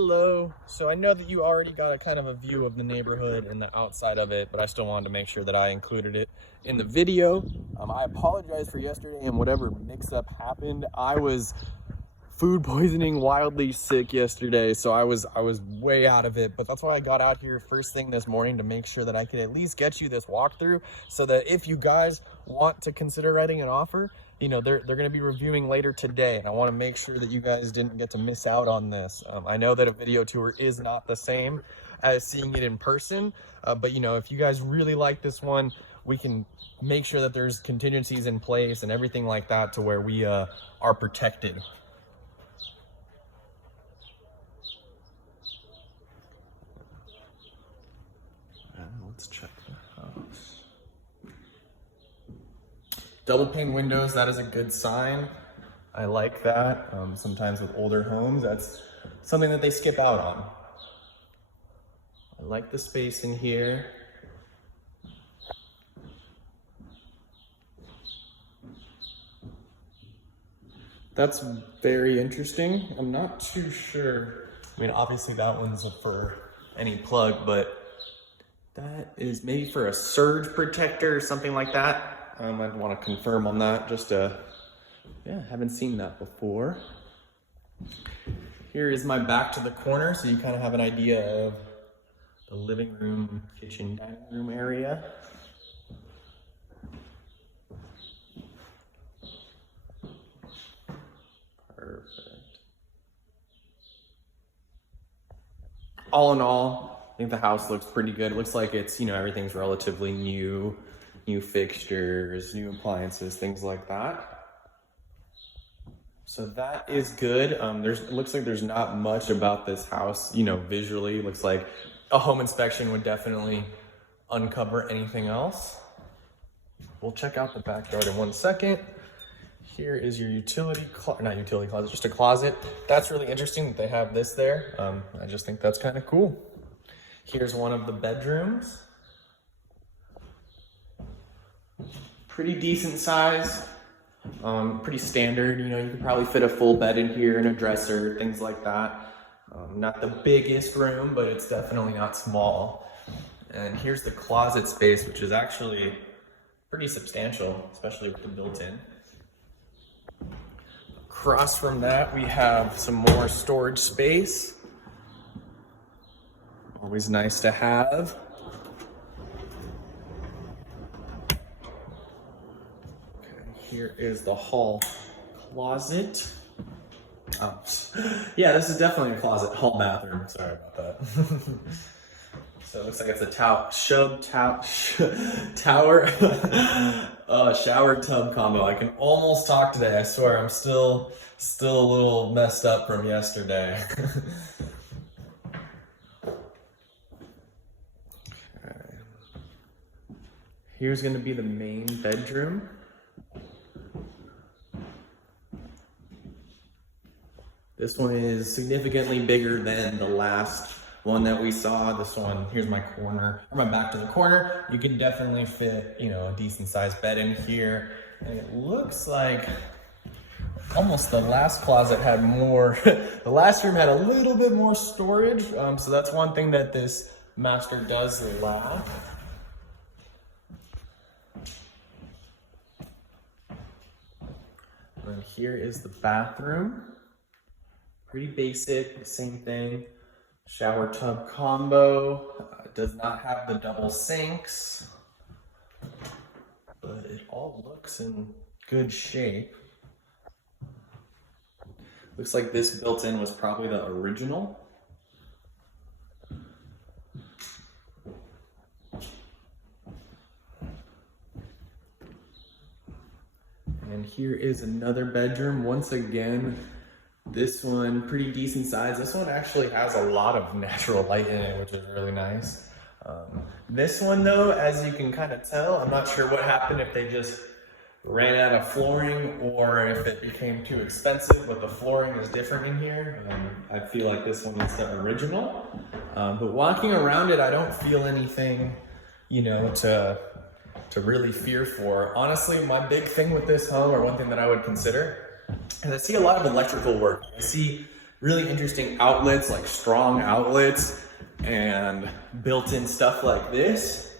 Hello. So I know that you already got a kind of a view of the neighborhood and the outside of it, but I still wanted to make sure that I included it in the video. I apologize for yesterday and whatever mix-up happened. I was food poisoning, wildly sick yesterday, so I was way out of it. But that's why I got out here first thing this morning to make sure that I could at least get you this walkthrough, so that if you guys want to consider writing an offer, you know, they're going to be reviewing later today, and I want to make sure that you guys didn't get to miss out on this. I know that a video tour is not the same as seeing it in person, but you know, if you guys really like this one, we can make sure that there's contingencies in place and everything like that to where we are protected. Let's check the house. Double pane windows, that is a good sign. I like that. Sometimes with older homes, that's something that they skip out on. I like the space in here. That's very interesting. I'm not too sure. I mean, obviously that one's for any plug, but that is maybe for a surge protector or something like that. I'd want to confirm on that, just yeah, haven't seen that before. Here is my back to the corner, so you kind of have an idea of the living room, kitchen, dining room area. Perfect. All in all, I think the house looks pretty good. It looks like it's, you know, everything's relatively new fixtures, new appliances, things like that. So that is good. It looks like there's not much about this house, you know, visually. It looks like a home inspection would definitely uncover anything else. We'll check out the backyard in 1 second. Here is your not utility closet, just a closet. That's really interesting that they have this there. I just think that's kind of cool. Here's one of the bedrooms. Pretty decent size, pretty standard. You know, you could probably fit a full bed in here and a dresser, things like that. Not the biggest room, but it's definitely not small. And here's the closet space, which is actually pretty substantial, especially with the built-in. Across from that, we have some more storage space. Always nice to have. Here is the hall closet. Oh, yeah, this is definitely a closet. Hall bathroom. Sorry about that. So it looks like it's a shower tub combo. I can almost talk today. I swear, I'm still a little messed up from yesterday. Okay. Here's going to be the main bedroom. This one is significantly bigger than the last one that we saw. This one, here's my corner, or my back to the corner. You can definitely fit, you know, a decent sized bed in here. And it looks like almost the last closet had more, the last room had a little bit more storage. So that's one thing that this master does lack. And here is the bathroom. Pretty basic, same thing. Shower tub combo. Does not have the double sinks, but it all looks in good shape. Looks like this built-in was probably the original. And here is another bedroom. Once again, this one, pretty decent size. This one actually has a lot of natural light in it, which is really nice. This one though, as you can kind of tell, I'm not sure what happened, if they just ran out of flooring or if it became too expensive, but the flooring is different in here. I feel like this one is the original. But walking around it, I don't feel anything, you know, to really fear for. Honestly, my big thing with this home, or one thing that I would consider, and I see a lot of electrical work. I see really interesting outlets, like strong outlets and built-in stuff like this.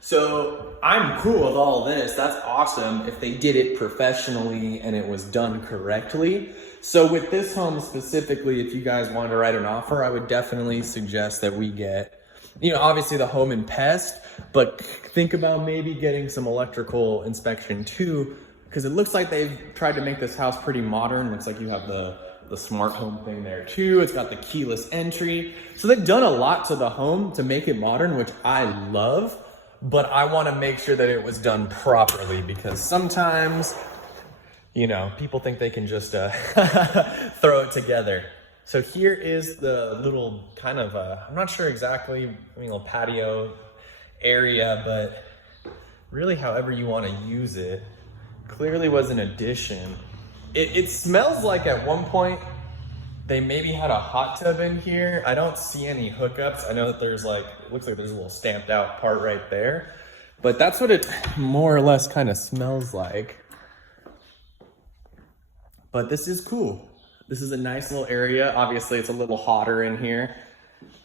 So I'm cool with all this. That's awesome if they did it professionally and it was done correctly. So with this home specifically, if you guys wanted to write an offer, I would definitely suggest that we get, you know, obviously the home and pest, but think about maybe getting some electrical inspection too, because it looks like they've tried to make this house pretty modern. Looks like you have the smart home thing there too. It's got the keyless entry. So they've done a lot to the home to make it modern, which I love, but I want to make sure that it was done properly, because sometimes, you know, people think they can just throw it together. So here is the little kind of, I'm not sure exactly, I mean, little patio area, but really however you want to use it. Clearly was an addition. It smells like at one point they maybe had a hot tub in here. I don't see any hookups. I know that there's like, it looks like there's a little stamped out part right there, but that's what it more or less kind of smells like. But this is cool. This is a nice little area. Obviously it's a little hotter in here.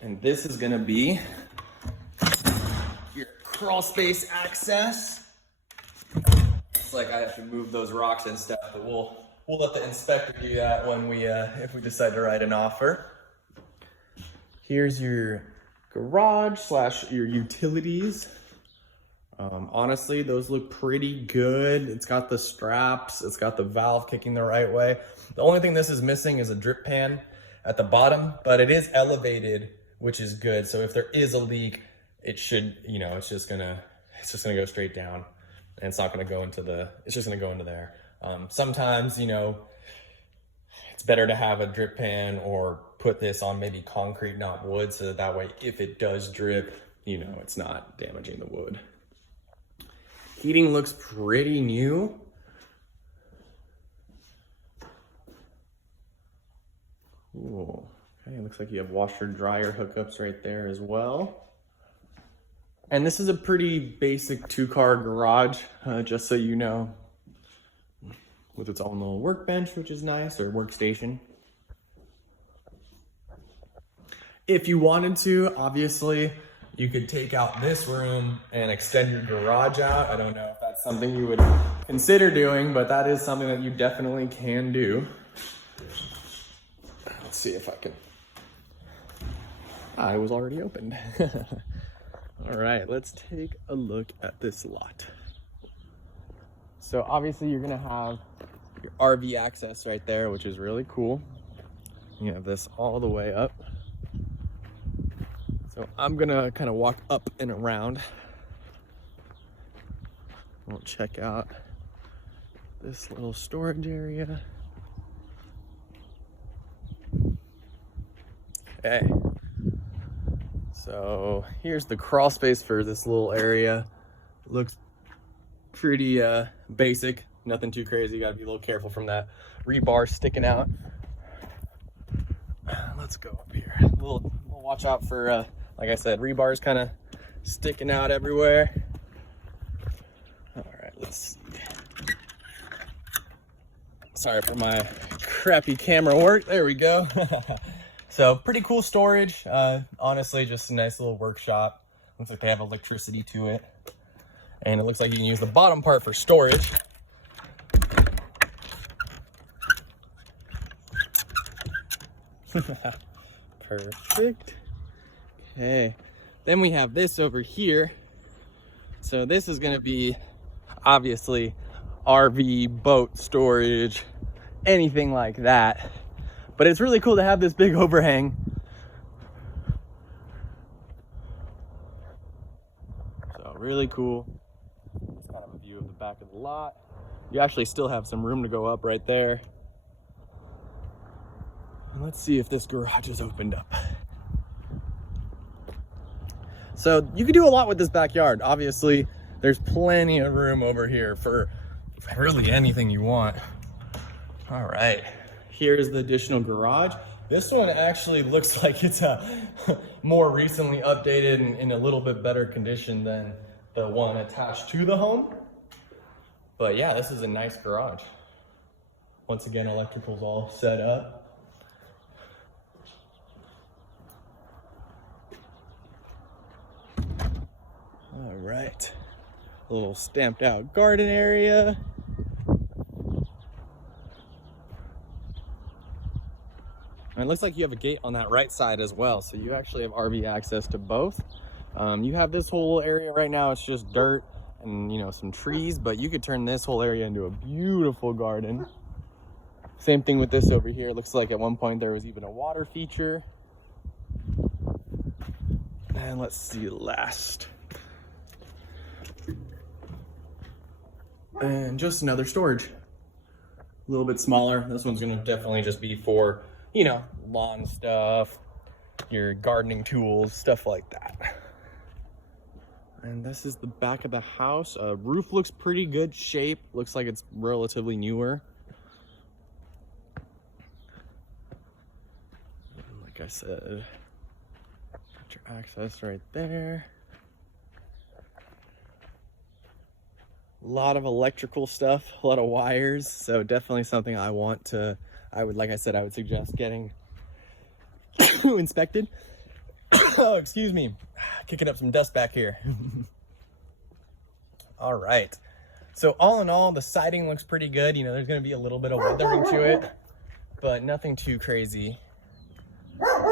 And this is gonna be your crawl space access. It's like I have to move those rocks and stuff, but we'll let the inspector do that when we, if we decide to write an offer. Here's your garage / your utilities. Honestly, those look pretty good. It's got the straps, it's got the valve kicking the right way. The only thing this is missing is a drip pan at the bottom, but it is elevated, which is good. So if there is a leak, it should, you know, it's just gonna go straight down, and it's not gonna go into it's just gonna go into there. Sometimes, you know, it's better to have a drip pan or put this on maybe concrete, not wood, so that way if it does drip, you know, it's not damaging the wood. Heating looks pretty new. Ooh, okay, looks like you have washer dryer hookups right there as well. And this is a pretty basic 2-car garage, just so you know, with its own little workbench, which is nice, or workstation. If you wanted to, obviously, you could take out this room and extend your garage out. I don't know if that's something you would consider doing, but that is something that you definitely can do. Let's see if I can. It was already opened. All right, let's take a look at this lot. So obviously you're gonna have your RV access right there, which is really cool. You have this all the way up. So I'm gonna kind of walk up and around. We'll check out this little storage area. Okay. So here's the crawl space for this little area. It looks pretty basic, nothing too crazy. You gotta be a little careful from that rebar sticking out. Let's go up here. We'll watch out for, like I said, rebars kind of sticking out everywhere. All right, let's see. Sorry for my crappy camera work. There we go. So pretty cool storage. Honestly, just a nice little workshop. Looks like they have electricity to it. And it looks like you can use the bottom part for storage. Perfect. Okay. Then we have this over here. So this is gonna be obviously RV, boat storage, anything like that. But it's really cool to have this big overhang. So really cool. It's kind of a view of the back of the lot. You actually still have some room to go up right there. And let's see if this garage is opened up. So you can do a lot with this backyard. Obviously, there's plenty of room over here for really anything you want. All right. Here's the additional garage. This one actually looks like it's more recently updated and in a little bit better condition than the one attached to the home. But yeah, this is a nice garage. Once again, electrical's all set up. right, a little stamped out garden area. And it looks like you have a gate on that right side as well, so you actually have RV access to both. You have this whole area right now, it's just dirt and, you know, some trees, but you could turn this whole area into a beautiful garden. Same thing with this over here. It looks like at one point there was even a water feature. And let's see last. And just another storage. A little bit smaller. This one's gonna definitely just be for, you know, lawn stuff, your gardening tools, stuff like that. And this is the back of the house. Roof looks pretty good shape. Looks like it's relatively newer. Like I said, got your access right there. A lot of electrical stuff, a lot of wires. So definitely something I want to, like I said, I would suggest getting inspected. Oh, excuse me. Kicking up some dust back here. All right. So all in all, the siding looks pretty good. You know, there's going to be a little bit of weathering to it, but nothing too crazy.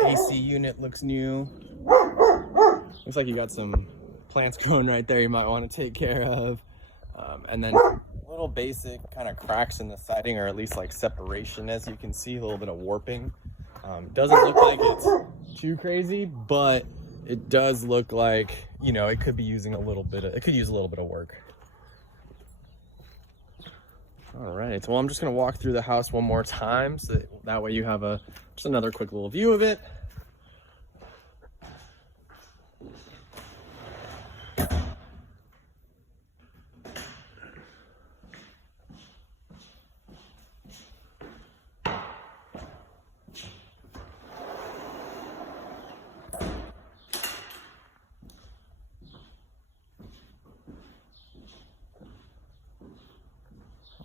AC unit looks new. Looks like you got some plants growing right there you might want to take care of. And then little basic kind of cracks in the siding, or at least like separation, as you can see, a little bit of warping. Doesn't look like it's too crazy, but it does look like, you know, it could be using a little bit of, it could use a little bit of work. All right, well, I'm just gonna walk through the house one more time, so that way you have just another quick little view of it.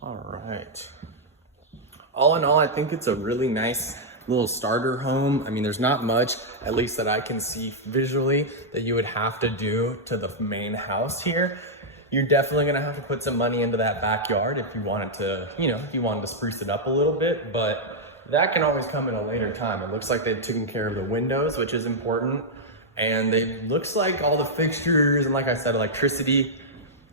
All right. All in all, I think it's a really nice little starter home. I mean, there's not much, at least that I can see visually, that you would have to do to the main house here. You're definitely gonna have to put some money into that backyard if you wanted to, you know, if you wanted to spruce it up a little bit, but that can always come in a later time. It looks like they've taken care of the windows, which is important. And it looks like all the fixtures and, like I said, electricity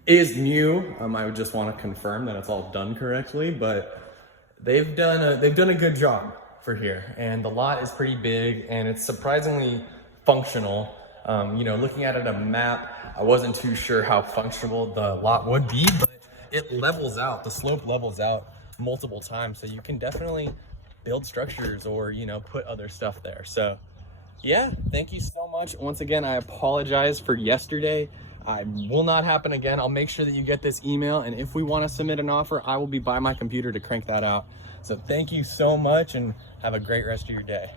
is new. I would just want to confirm that it's all done correctly, but they've done a good job for here. And the lot is pretty big and it's surprisingly functional. You know, looking at it on a map, I wasn't too sure how functional the lot would be, but it levels out, the slope levels out multiple times. So you can definitely build structures or, you know, put other stuff there. So yeah, thank you so much. Once again, I apologize for yesterday. I will not happen again. I'll make sure that you get this email, and if we want to submit an offer, I will be by my computer to crank that out. So thank you so much and have a great rest of your day.